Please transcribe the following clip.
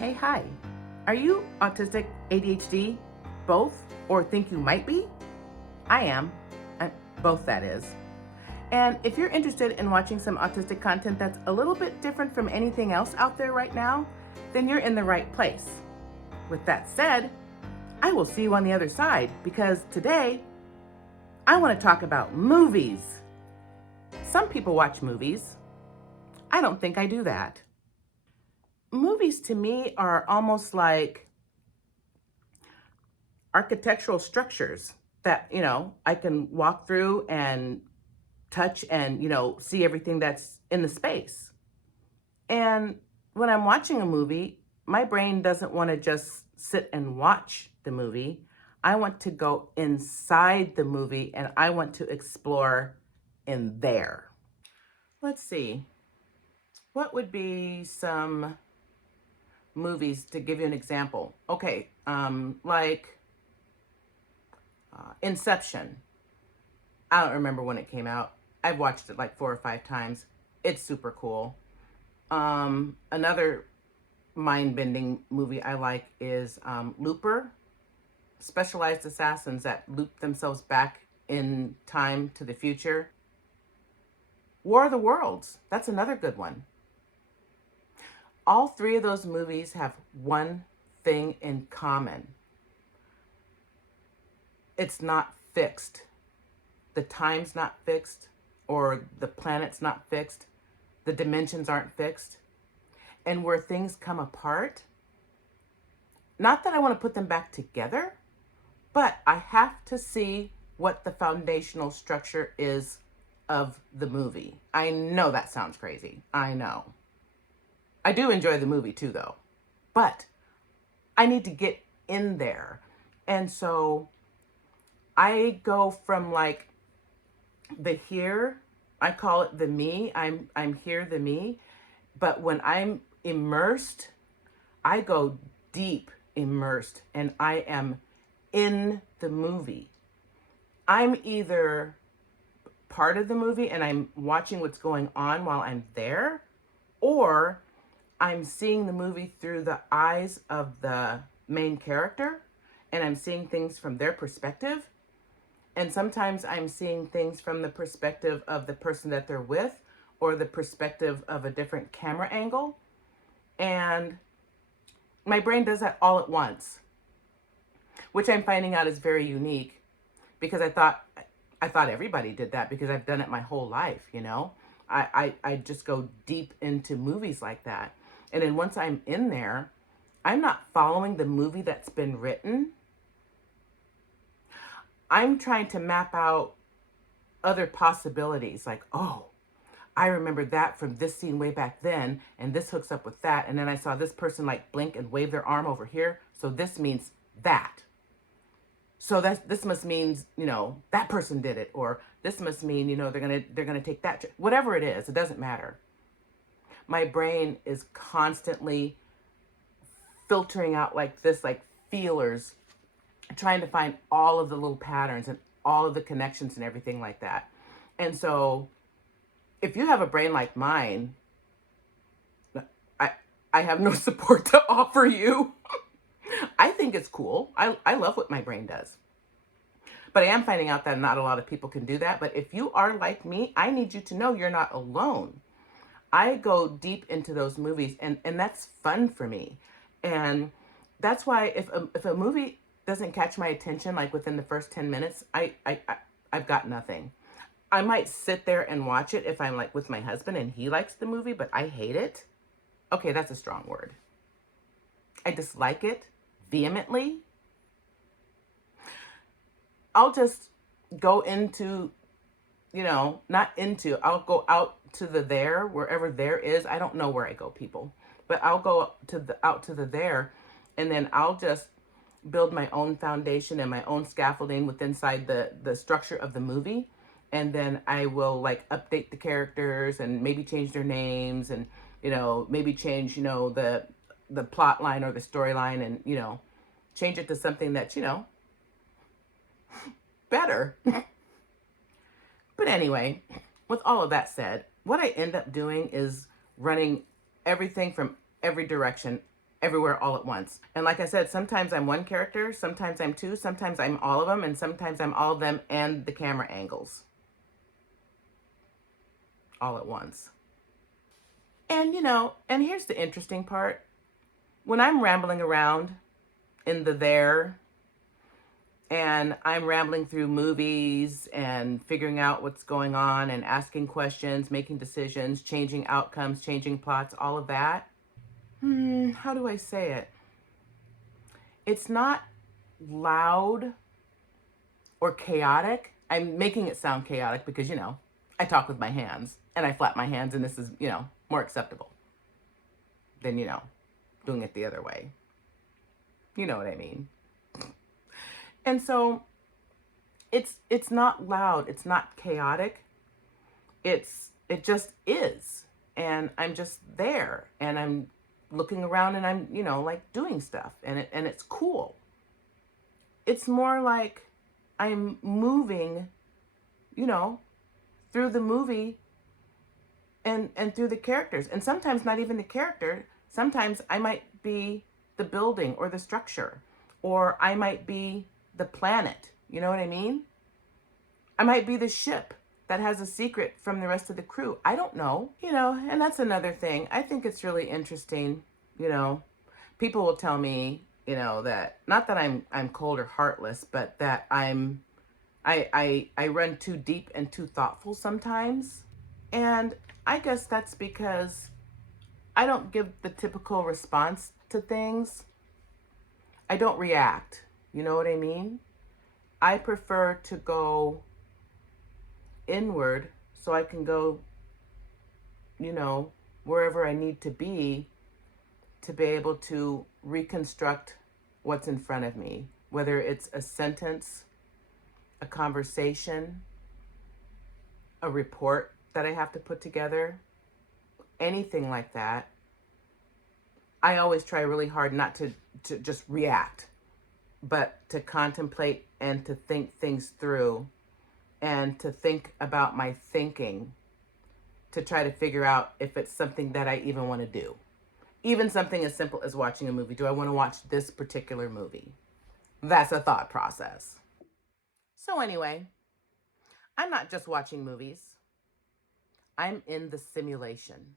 Hey, hi. Are you autistic, ADHD, both, or think you might be? I am. Both, that is. And if you're interested in watching some autistic content that's a little bit different from anything else out there right now, then you're in the right place. With that said, I will see you on the other side because today I want to talk about movies. Some people watch movies. I don't think I do that. Movies to me are almost like architectural structures that, I can walk through and touch and, see everything that's in the space. And when I'm watching a movie, my brain doesn't want to just sit and watch the movie. I want to go inside the movie and I want to explore in there. Let's see. What would be some movies to give you an example? Okay, like Inception. I don't remember when it came out. I've watched it like 4 or 5 times. It's super cool. Another mind-bending movie I like is Looper. Specialized assassins that loop themselves back in time to the future. War of the Worlds. That's another good one. All three of those movies have one thing in common. It's not fixed. The time's not fixed, or the planet's not fixed. The dimensions aren't fixed. And where things come apart, not that I want to put them back together, but I have to see what the foundational structure is of the movie. I know that sounds crazy. I know. I do enjoy the movie too, though. But I need to get in there. And so I go from like the here, I call it the me. I'm here, the me. But when I'm immersed, I go deep immersed and I am in the movie. I'm either part of the movie and I'm watching what's going on while I'm there, or I'm seeing the movie through the eyes of the main character and I'm seeing things from their perspective. And sometimes I'm seeing things from the perspective of the person that they're with or the perspective of a different camera angle. And my brain does that all at once, which I'm finding out is very unique because I thought everybody did that because I've done it my whole life, I just go deep into movies like that. And then once I'm in there, I'm not following the movie that's been written. I'm trying to map out other possibilities like, oh, I remember that from this scene way back then, and this hooks up with that. And then I saw this person like blink and wave their arm over here. So this means that. So this must mean, that person did it, or this must mean, they're gonna take that. Whatever it is, it doesn't matter. My brain is constantly filtering out like this, like feelers, trying to find all of the little patterns and all of the connections and everything like that. And so if you have a brain like mine, I have no support to offer you. I think it's cool. I love what my brain does. But I am finding out that not a lot of people can do that. But if you are like me, I need you to know you're not alone. I go deep into those movies and that's fun for me. And that's why if a movie doesn't catch my attention, like within the first 10 minutes, I've got nothing. I might sit there and watch it if I'm like with my husband and he likes the movie, but I hate it. Okay, that's a strong word. I dislike it vehemently. I'll just go into, not into, I'll go out to the there, wherever there is. I don't know where I go, people, but I'll go out to the there, and then I'll just build my own foundation and my own scaffolding within inside the structure of the movie. And then I will like update the characters and maybe change their names and, maybe change, the plot line or the storyline and, change it to something that's, better. But anyway, with all of that said, what I end up doing is running everything from every direction everywhere all at once. And like I said, sometimes I'm one character, sometimes I'm two, sometimes I'm all of them, and sometimes I'm all of them and the camera angles all at once. And and here's the interesting part. When I'm rambling around in the there and I'm rambling through movies and figuring out what's going on and asking questions, making decisions, changing outcomes, changing plots, all of that. How do I say it? It's not loud or chaotic. I'm making it sound chaotic because, I talk with my hands and I flap my hands, and this is, more acceptable than, doing it the other way. You know what I mean? And so it's not loud, it's not chaotic. It just is. And I'm just there, and I'm looking around, and I'm, like doing stuff, and it's cool. It's more like I'm moving, through the movie and through the characters. And sometimes not even the character. Sometimes I might be the building or the structure, or I might be the planet. You know what I mean? I might be the ship that has a secret from the rest of the crew. I don't know, and that's another thing. I think it's really interesting, people will tell me, that not that I'm cold or heartless, but that I run too deep and too thoughtful sometimes. And I guess that's because I don't give the typical response to things. I don't react. You know what I mean? I prefer to go inward so I can go, wherever I need to be able to reconstruct what's in front of me, whether it's a sentence, a conversation, a report that I have to put together, anything like that. I always try really hard not to just react, but to contemplate and to think things through and to think about my thinking, to try to figure out if it's something that I even want to do. Even something as simple as watching a movie. Do I want to watch this particular movie? That's a thought process. So anyway, I'm not just watching movies. I'm in the simulation.